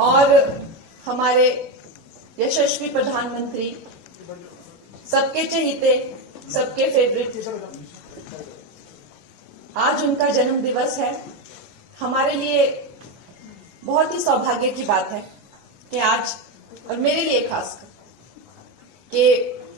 और हमारे यशस्वी प्रधानमंत्री, सबके चहीते, सबके फेवरेट, आज उनका जन्म दिवस है। हमारे लिए बहुत ही सौभाग्य की बात है कि आज, और मेरे लिए खासकर, कि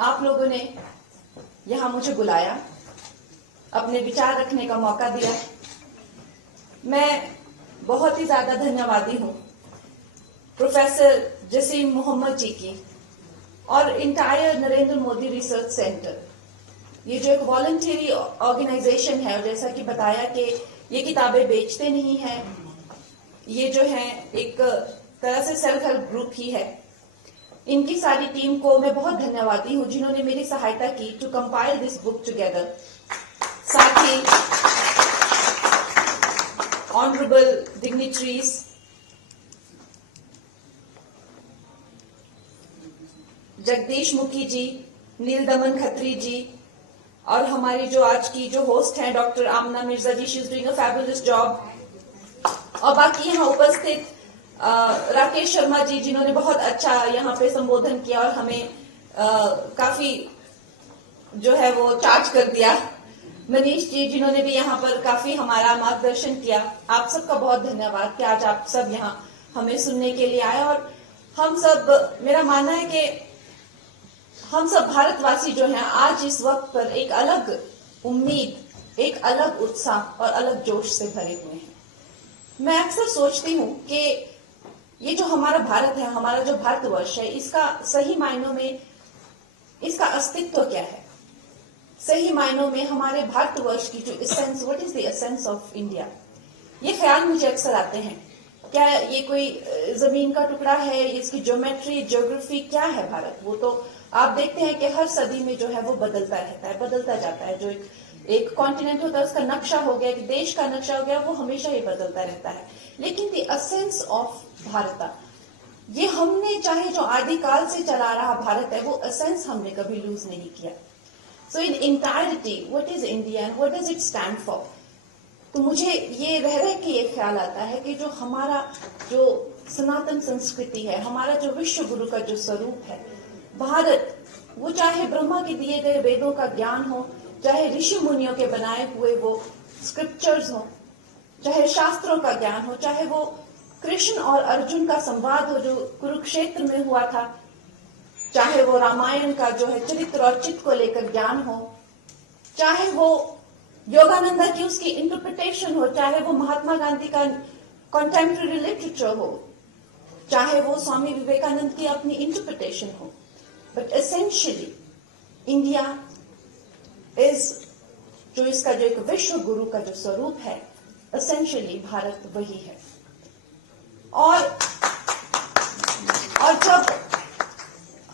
आप लोगों ने यहां मुझे बुलाया, अपने विचार रखने का मौका दिया। मैं बहुत ही ज्यादा धन्यवादी हूं प्रोफेसर जसीम मोहम्मद जी की और entire Narendra Modi research centre. ये जो एक वॉलंटरी ऑर्गेनाइजेशन है, और जैसा कि बताया कि ये किताबें बेचते नहीं हैं, ये जो है एक तरह से सेल्फ हेल्प ग्रुप ही है। इनकी सारी टीम को मैं बहुत धन्यवादी हूं जिन्होंने मेरी सहायता की to compile this book together. साथ ही ऑनरेबल डिग्निटरीज, जगदीश मुखी जी, नील दमन खत्री जी, और हमारी जो आज की जो होस्ट हैं doctor Amna Mirza ji, she is doing a fabulous job, और बाकी यहाँ उपस्थित राकेश शर्मा जी जिन्होंने बहुत अच्छा यहाँ पे संबोधन किया और हमें काफी जो है वो चार्ज कर दिया, मनीष जी जिन्होंने भी यहाँ पर काफी हमारा मार्गदर्शन किया। आप सबका बहुत धन्यवाद कि आज आप सब यहाँ हमें सुनने के लिए आए। और हम सब, मेरा मानना है कि हम सब भारतवासी जो हैं आज इस वक्त पर एक अलग उम्मीद, एक अलग उत्साह और अलग जोश से भरे हुए हैं। मैं अक्सर सोचती हूँ कि ये जो हमारा भारत है, हमारा जो भारतवर्ष है, इसका सही मायनों में इसका अस्तित्व क्या है। सही मायनों में हमारे भारतवर्ष की जो essence, what is the essence of India, ये ख्याल मुझे अक्सर आते हैं। क्या ये कोई जमीन का टुकड़ा है, इसकी ज्योमेट्री, ज्योग्राफी क्या है भारत? वो तो आप देखते हैं कि हर सदी में जो है वो बदलता रहता है, बदलता जाता है। जो एक कॉन्टिनेंट होता है, उसका नक्शा हो गया, एक देश का नक्शा हो गया, वो हमेशा ही बदलता रहता है। लेकिन द एसेंस ऑफ भारत, ये हमने चाहे जो आदिकाल से चला रहा भारत है, वो एसेंस हमने कभी लूज नहीं किया। So in entirety what is India and what does it stand for? तो मुझे ये रह के ये ख्याल आता है कि जो हमारा जो सनातन संस्कृति है, हमारा जो विश्व गुरु का जो स्वरूप है भारत, वो चाहे ब्रह्मा के दिए गए वेदों का ज्ञान हो, चाहे ऋषि मुनियों के बनाए हुए वो स्क्रिप्चर्स हो, चाहे शास्त्रों का ज्ञान हो, चाहे वो कृष्ण और अर्जुन का संवाद हो जो कुरुक्षेत्र में हुआ था, चाहे वो रामायण का जो है चरित्र और चित्त को लेकर ज्ञान हो, चाहे वो योगानंदा की उसकी इंटरप्रिटेशन हो, चाहे वो महात्मा गांधी का कॉन्टेम्पररी लिटरेचर हो, चाहे वो स्वामी विवेकानंद की अपनी इंटरप्रिटेशन हो, बट एसेंशियली इंडिया इज, जो इसका जो एक विश्व गुरु का जो स्वरूप है, एसेंशियली भारत वही है। और जब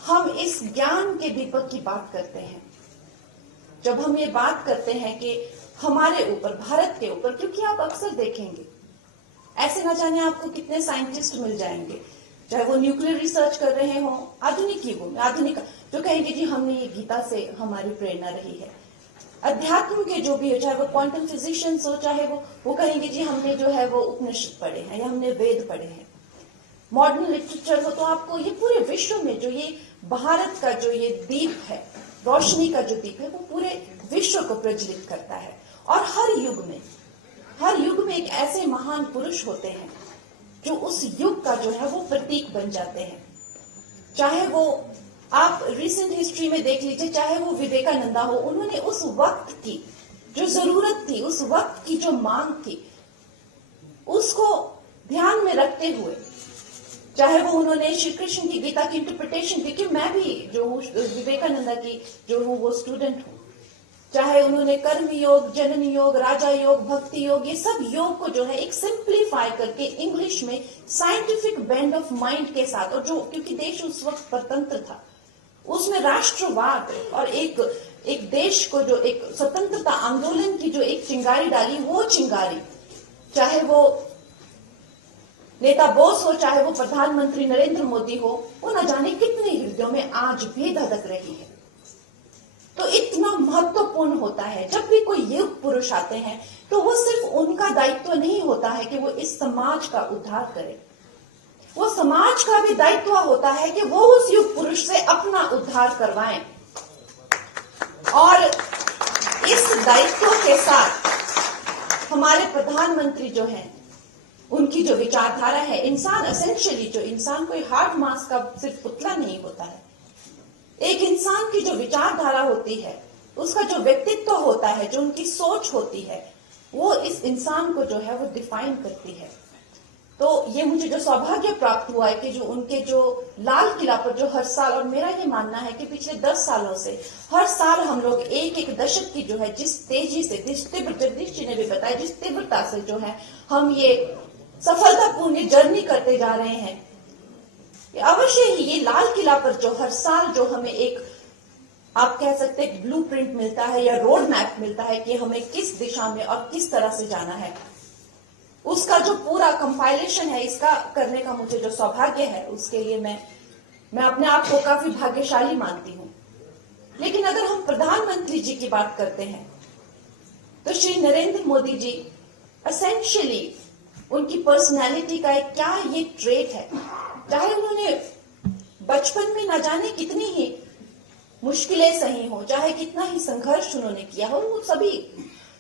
हम इस ज्ञान के दीपक की बात करते हैं, जब हम ये बात करते हैं कि हमारे ऊपर, भारत के ऊपर, क्योंकि आप अक्सर देखेंगे ऐसे न जाने आपको कितने साइंटिस्ट मिल जाएंगे, चाहे वो न्यूक्लियर रिसर्च कर रहे हो आधुनिक युगों में, आधुनिक, जो कहेंगे जी हमने ये गीता से हमारी प्रेरणा रही है। अध्यात्म के जो भी हो, चाहे वो क्वांटम फिजिशियंस हो, चाहे वो कहेंगे जी हमने जो है वो उपनिषद पढ़े हैं या हमने वेद पढ़े हैं। मॉडर्न लिटरेचर हो तो आपको ये पूरे विश्व में जो ये भारत का जो ये दीप है, रोशनी का जो दीप है, वो पूरे विश्व को प्रज्वलित करता है। और हर युग में एक ऐसे महान पुरुष होते हैं जो उस युग का जो है वो प्रतीक बन जाते हैं। चाहे वो आप रिसेंट हिस्ट्री में देख लीजिए, चाहे वो विवेकानंदा हो, उन्होंने उस वक्त की जो जरूरत थी, उस वक्त की जो मांग थी, उसको ध्यान में रखते हुए, चाहे वो उन्होंने श्री कृष्ण की गीता की इंटरप्रिटेशन की, कि मैं भी जो हूँ विवेकानंदा की जो हूँ वो स्टूडेंट हूँ, चाहे उन्होंने कर्म योग, जनन योग, राजा योग, भक्ति योग, ये सब योग को जो है एक सिंप्लीफाई करके इंग्लिश में साइंटिफिक बेंड ऑफ माइंड के साथ, और जो क्योंकि देश उस वक्त परतंत्र था, उसमें राष्ट्रवाद और एक देश को जो एक स्वतंत्रता आंदोलन की जो एक चिंगारी डाली, वो चिंगारी, चाहे वो नेता बोस हो, चाहे वो प्रधानमंत्री नरेंद्र मोदी हो, वो न जाने कितने हृदयों में आज भी धधक रही है। तो इतना महत्वपूर्ण होता है जब भी कोई युग पुरुष आते हैं, तो वो सिर्फ उनका दायित्व नहीं होता है कि वो इस समाज का उद्धार करे, वो समाज का भी दायित्व होता है कि वो उस युग पुरुष से अपना उद्धार करवाएं। और इस दायित्व के साथ हमारे प्रधानमंत्री जो हैं, उनकी जो विचारधारा है, इंसान एसेंशियली जो इंसान कोई हार्ड मास का सिर्फ पुतला नहीं होता है। एक इंसान की जो विचारधारा होती है, उसका जो व्यक्तित्व होता है, जो उनकी सोच होती है, वो इस इंसान को जो है वो डिफाइन करती है। तो ये मुझे जो सौभाग्य प्राप्त हुआ है कि जो उनके जो लाल किला पर जो हर साल, और मेरा ये मानना है कि पिछले 10 सालों से हर साल हम लोग एक दशक की जो है जिस तेजी से, जिस तीव्र, जगदीश जी ने भी बताया, जिस तीव्रता से जो है हम ये सफलतापूर्ण जर्नी करते जा रहे हैं, अवश्य ही ये लाल किला पर जो हर साल जो हमें एक, आप कह सकते हैं, ब्लूप्रिंट मिलता है या रोड मैप मिलता है कि हमें किस दिशा में और किस तरह से जाना है, उसका जो पूरा कंपाइलेशन है, इसका करने का मुझे जो सौभाग्य है, उसके लिए मैं अपने आप को काफी भाग्यशाली मानती हूं। लेकिन अगर हम प्रधानमंत्री जी की बात करते हैं तो श्री नरेंद्र मोदी जी एसेंशियली उनकी पर्सनैलिटी का एक क्या ये ट्रेट है, चाहे उन्होंने बचपन में न जाने कितनी ही मुश्किलें सही हो, चाहे कितना ही संघर्ष उन्होंने किया हो, वो सभी,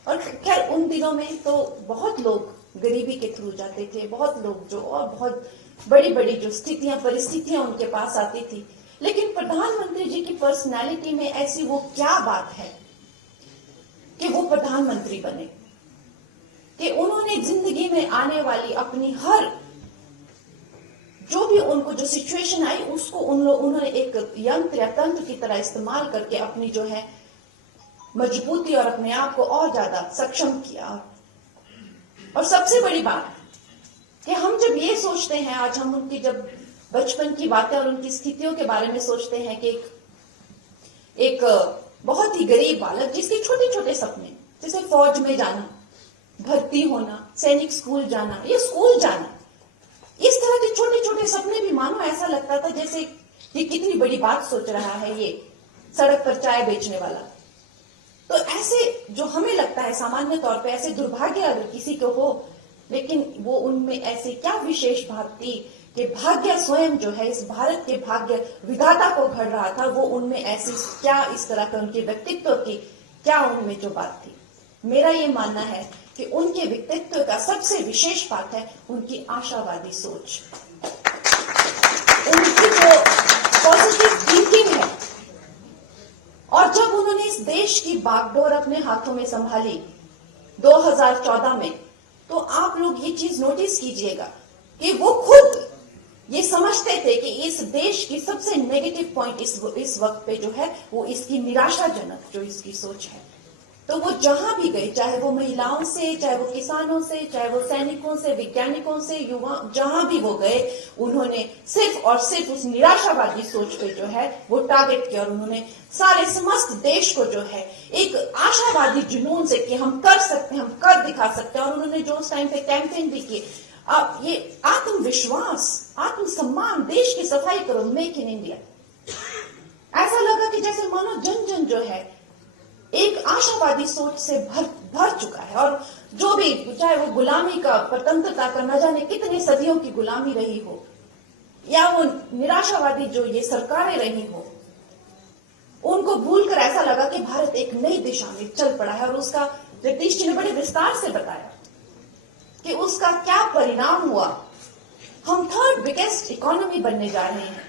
और खैर उन दिनों में तो बहुत लोग गरीबी के थ्रू जाते थे, बहुत लोग जो, और बहुत बड़ी बड़ी जो स्थितियां, परिस्थितियां उनके पास आती थी। लेकिन प्रधानमंत्री जी की पर्सनैलिटी में ऐसी वो क्या बात है कि वो प्रधानमंत्री बने, कि उन्होंने जिंदगी में आने वाली अपनी हर जो भी उनको जो सिचुएशन आई, उसको उन्होंने एक यंत्र या तंत्र की तरह इस्तेमाल करके अपनी जो है मजबूती और अपने आप को और ज्यादा सक्षम किया। और सबसे बड़ी बात कि हम जब ये सोचते हैं, आज हम उनकी जब बचपन की बातें और उनकी स्थितियों के बारे में सोचते हैं कि एक बहुत ही गरीब बालक जिसके छोटे छोटे सपने, जैसे फौज में जाना, भर्ती होना, सैनिक स्कूल जाना या स्कूल जाना, इस तरह के छोटे छोटे सपने भी मानो ऐसा लगता था जैसे ये कितनी बड़ी बात सोच रहा है ये सड़क पर चाय बेचने वाला। तो ऐसे जो हमें लगता है सामान्य तौर पे ऐसे दुर्भाग्य अगर किसी को हो, लेकिन वो उनमें ऐसी क्या विशेष बात थी कि भाग्य स्वयं जो है, इस भारत के भाग्य विधाता को घड़ रहा था, वो उनमें ऐसी क्या, इस तरह का उनके व्यक्तित्व की क्या उनमें जो बात थी। मेरा ये मानना है कि उनके व्यक्तित्व का सबसे विशेष बात है उनकी आशावादी सोच, उनकी जो पॉजिटिव थिंकिंग है। और जब उन्होंने इस देश की बागडोर अपने हाथों में संभाली 2014 में, तो आप लोग ये चीज नोटिस कीजिएगा कि वो खुद ये समझते थे कि इस देश की सबसे नेगेटिव पॉइंट इस वक्त पे जो है वो इसकी निराशाजनक जो इसकी सोच है। तो वो जहां भी गए, चाहे वो महिलाओं से, चाहे वो किसानों से, चाहे वो सैनिकों से, वैज्ञानिकों से, युवा, जहां भी वो गए, उन्होंने सिर्फ और सिर्फ उस निराशावादी सोच पे जो है वो टारगेट किया। और उन्होंने सारे समस्त देश को जो है एक आशावादी जुनून से कि हम कर सकते हैं, हम कर दिखा सकते हैं। और उन्होंने जो उस टाइम पे कैंपेन भी किए, अब ये आत्मविश्वास, आत्मसम्मान, देश की सफाई करो, मेक इन इंडिया, ऐसा लगा कि जैसे मानो जन जन जो है एक आशावादी सोच से भर चुका है। और जो भी, चाहे वो गुलामी का, स्वतंत्रता का, न जाने कितने सदियों की गुलामी रही हो, या वो निराशावादी जो ये सरकारें रही हो, उनको भूलकर ऐसा लगा कि भारत एक नई दिशा में चल पड़ा है। और उसका जगदीश जी ने बड़े विस्तार से बताया कि उसका क्या परिणाम हुआ। हम 3rd बिगेस्ट इकोनॉमी बनने जा रहे हैं,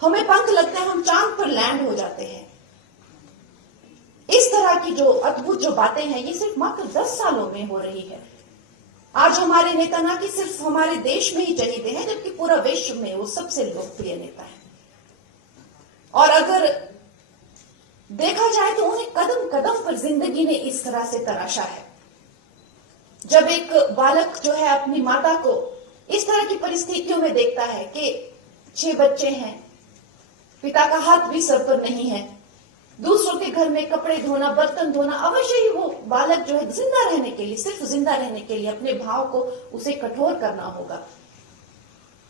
हमें पंख लगते हैं, हम चांद पर लैंड हो जाते हैं। इस तरह की जो अद्भुत जो बातें हैं, ये सिर्फ मात्र 10 सालों में हो रही है। आज हमारे नेता ना कि सिर्फ हमारे देश में ही चहेते हैं, जबकि पूरा विश्व में वो सबसे लोकप्रिय नेता है। और अगर देखा जाए तो उन्हें कदम कदम पर जिंदगी ने इस तरह से तराशा है। जब एक बालक जो है अपनी माता को इस तरह की परिस्थितियों में देखता है कि 6 बच्चे हैं, पिता का हाथ भी सर पर नहीं है, दूसरों के घर में कपड़े धोना, बर्तन धोना, अवश्य ही वो बालक जो है जिंदा रहने के लिए, सिर्फ जिंदा रहने के लिए अपने भाव को उसे कठोर करना होगा।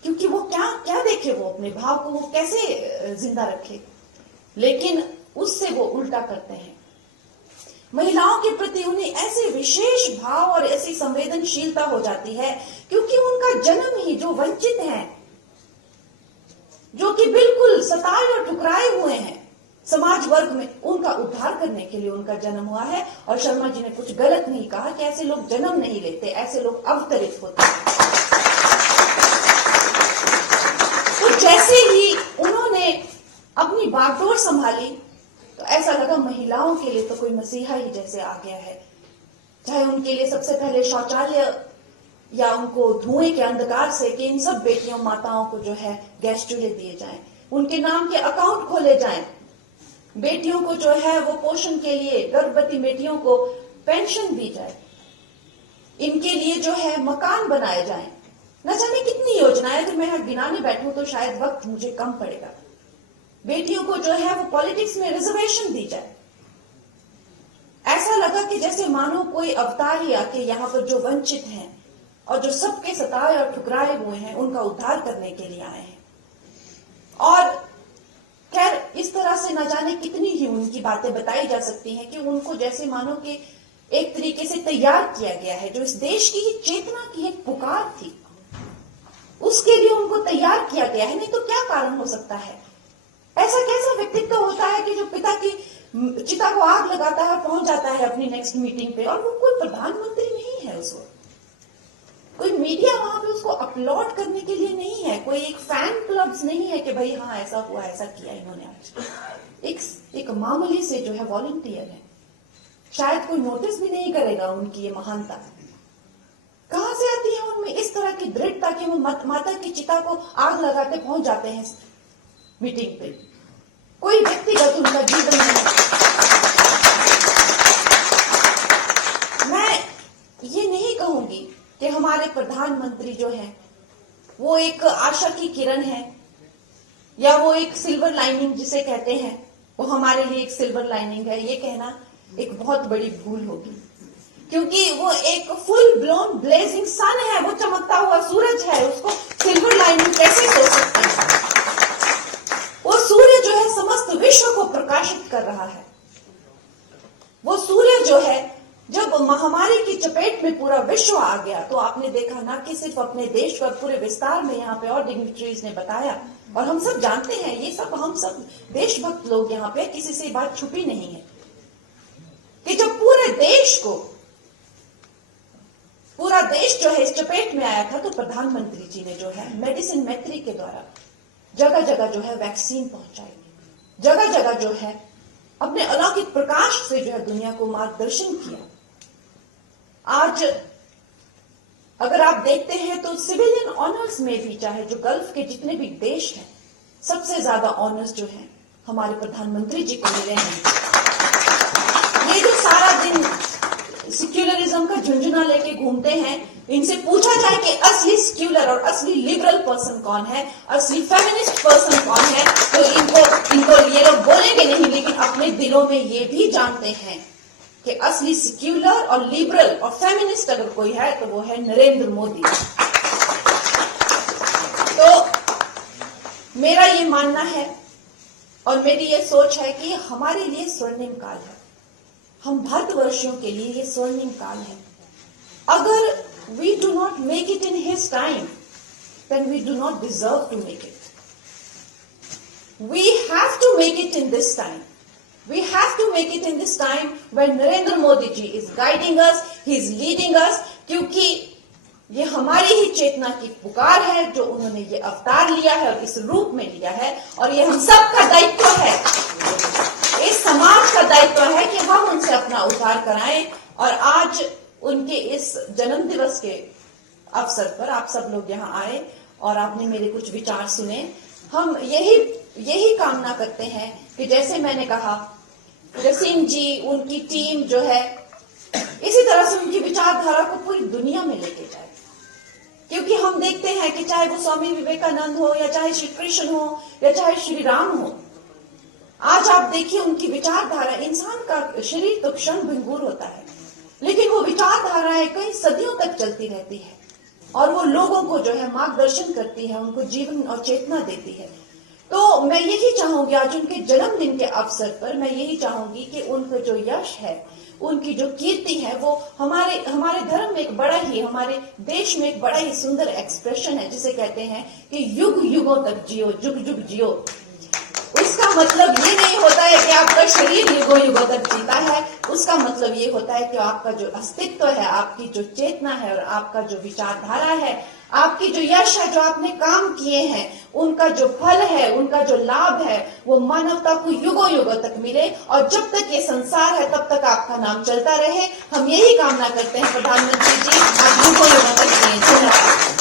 क्योंकि वो क्या देखे, वो अपने भाव को वो कैसे जिंदा रखे। लेकिन उससे वो उल्टा करते हैं। महिलाओं के प्रति उन्हें ऐसे विशेष भाव और ऐसी संवेदनशीलता हो जाती है, क्योंकि उनका जन्म ही जो वंचित है, जो कि बिल्कुल सताए और ठुकराए हुए हैं समाज वर्ग में, उनका उद्धार करने के लिए उनका जन्म हुआ है। और शर्मा जी ने कुछ गलत नहीं कहा कि ऐसे लोग जन्म नहीं लेते, ऐसे लोग अवतरित होते हैं। तो जैसे ही उन्होंने अपनी बागडोर संभाली तो ऐसा लगा महिलाओं के लिए तो कोई मसीहा ही जैसे आ गया है। चाहे उनके लिए सबसे पहले शौचालय या उनको धुएं के अंधकार से कि इन सब बेटियों माताओं को जो है गैस चूल्हे दिए जाएं, उनके नाम के अकाउंट खोले जाएं, बेटियों को जो है वो पोषण के लिए, गर्भवती बेटियों को पेंशन दी जाए, इनके लिए जो है मकान बनाए जाएं, न जाने कितनी योजनाएं। अगर मैं गिनाने बैठूं तो शायद वक्त मुझे कम पड़ेगा। बेटियों को जो है वो पॉलिटिक्स में रिजर्वेशन दी जाए। ऐसा लगा कि जैसे मानो कोई अवतार ही आके यहाँ पर जो वंचित हैं और जो सबके सताए और ठुकराए हुए हैं उनका उद्धार करने के लिए आए हैं। और खैर इस तरह से न जाने कितनी ही उनकी बातें बताई जा सकती हैं कि उनको जैसे मानो कि एक तरीके से तैयार किया गया है। जो इस देश की ही चेतना की एक पुकार थी उसके लिए उनको तैयार किया गया है। नहीं तो क्या कारण हो सकता है? ऐसा कैसा व्यक्तित्व होता है कि जो पिता की चिता को आग लगाता है, पहुंच जाता है अपनी नेक्स्ट मीटिंग पे, और वो कोई प्रधानमंत्री नहीं है उस वक्त, कोई मीडिया वहां पे उसको अपलोड करने के लिए नहीं है, कोई एक फैन क्लब्स नहीं है कि भाई हाँ ऐसा हुआ, ऐसा किया इन्होंने आज। एक मामूली से जो है वॉलंटियर है, शायद कोई नोटिस भी नहीं करेगा उनकी ये महानता। कहां से आती है उनमें इस तरह की दृढ़ता कि वो माता की चिता को आग लगाते पहुंच जाते हैं मीटिंग पे? कोई व्यक्तिगत उनका जीवन नहीं। मैं ये नहीं कहूंगी कि हमारे प्रधानमंत्री जो हैं वो एक आशा की किरण है या वो एक सिल्वर लाइनिंग जिसे कहते हैं, वो हमारे लिए एक सिल्वर लाइनिंग है। ये कहना एक बहुत बड़ी भूल होगी, क्योंकि वो एक फुल ब्लोन ब्लेजिंग सन है, वो चमकता हुआ सूरज है, उसको सिल्वर लाइनिंग कैसे सोच सकते हैं? वो सूर्य जो है समस्त विश्व को प्रकाशित कर रहा है। वो सूर्य जो है जब महामारी की चपेट में पूरा विश्व आ गया तो आपने देखा ना कि सिर्फ अपने देश पर, पूरे विस्तार में यहाँ पे और डिग्निटरीज ने बताया और हम सब जानते हैं, ये सब हम सब देशभक्त लोग यहाँ पे, किसी से बात छुपी नहीं है कि जब पूरे देश जो है इस चपेट में आया था तो प्रधानमंत्री जी ने जो है मेडिसिन मैत्री के द्वारा जगह जगह जो है वैक्सीन पहुंचाई, जगह जगह जो है अपने अलौकिक प्रकाश से जो है दुनिया को मार्गदर्शन किया। आज अगर आप देखते हैं तो सिविलियन ऑनर्स में भी, चाहे जो गल्फ के जितने भी देश हैं, सबसे ज्यादा ऑनर्स जो है हमारे प्रधानमंत्री जी को मिले हैं। ये जो सारा दिन सेक्युलरिज्म का झुंझुना लेके घूमते हैं, इनसे पूछा जाए कि असली सेक्युलर और असली लिबरल पर्सन कौन है, असली फेमिनिस्ट पर्सन कौन है, तो इनको ये लोग बोलेंगे नहीं, लेकिन अपने दिलों में ये भी जानते हैं कि असली सेक्युलर और लिबरल और फेमिनिस्ट अगर कोई है तो वो है नरेंद्र मोदी। तो मेरा ये मानना है और मेरी ये सोच है कि हमारे लिए स्वर्णिम काल है, हम भारतवर्षियों के लिए ये स्वर्णिम काल है। अगर we do not make it in his time, then we do not deserve to make it. We have to make it in this time. We have to make it in this time when Narendra Modi ji is guiding us, he is leading us, क्योंकि ये हमारी ही चेतना की पुकार है जो उन्होंने ये अवतार लिया है और इस रूप में लिया है, और ये हम सब का दायित्व है, इस समाज का दायित्व है कि हम उनसे अपना उद्धार कराएं। और आज उनके इस जन्म दिवस के अवसर पर आप सब लोग यहाँ आए और आपने मेरे कुछ विचार सुने। हम यही कामना करते हैं कि जैसे मैंने कहा, जसीम जी, उनकी टीम जो है इसी तरह से उनकी विचारधारा को पूरी दुनिया में लेके जाए, क्योंकि हम देखते हैं कि चाहे वो स्वामी विवेकानंद हो या चाहे श्री कृष्ण हो या चाहे श्री राम हो, आज आप देखिए उनकी विचारधारा, इंसान का शरीर तो क्षण भंगुर होता है लेकिन वो विचारधाराएं कई सदियों तक चलती रहती है और वो लोगों को जो है मार्गदर्शन करती है, उनको जीवन और चेतना देती है। तो मैं यही चाहूंगी आज उनके जन्मदिन के अवसर पर, मैं यही चाहूंगी कि उनका जो यश है उनकी जो कीर्ति है वो हमारे धर्म में एक बड़ा ही, हमारे देश में एक बड़ा ही सुंदर एक्सप्रेशन है जिसे कहते हैं कि युग युगों तक जियो, जुग जुग जियो। उसका मतलब ये नहीं होता है कि आपका शरीर युगों युगों तक जीता है, उसका मतलब ये होता है कि आपका जो अस्तित्व है, आपकी जो चेतना है और आपका जो विचारधारा है, आपकी जो यश है, जो आपने काम किए हैं, उनका जो फल है, उनका जो लाभ है, वो मानवता को युगों युगों तक मिले और जब तक ये संसार है तब तक आपका नाम चलता रहे। हम यही कामना करते हैं प्रधानमंत्री जी, आप युगों युगों तक जिएं।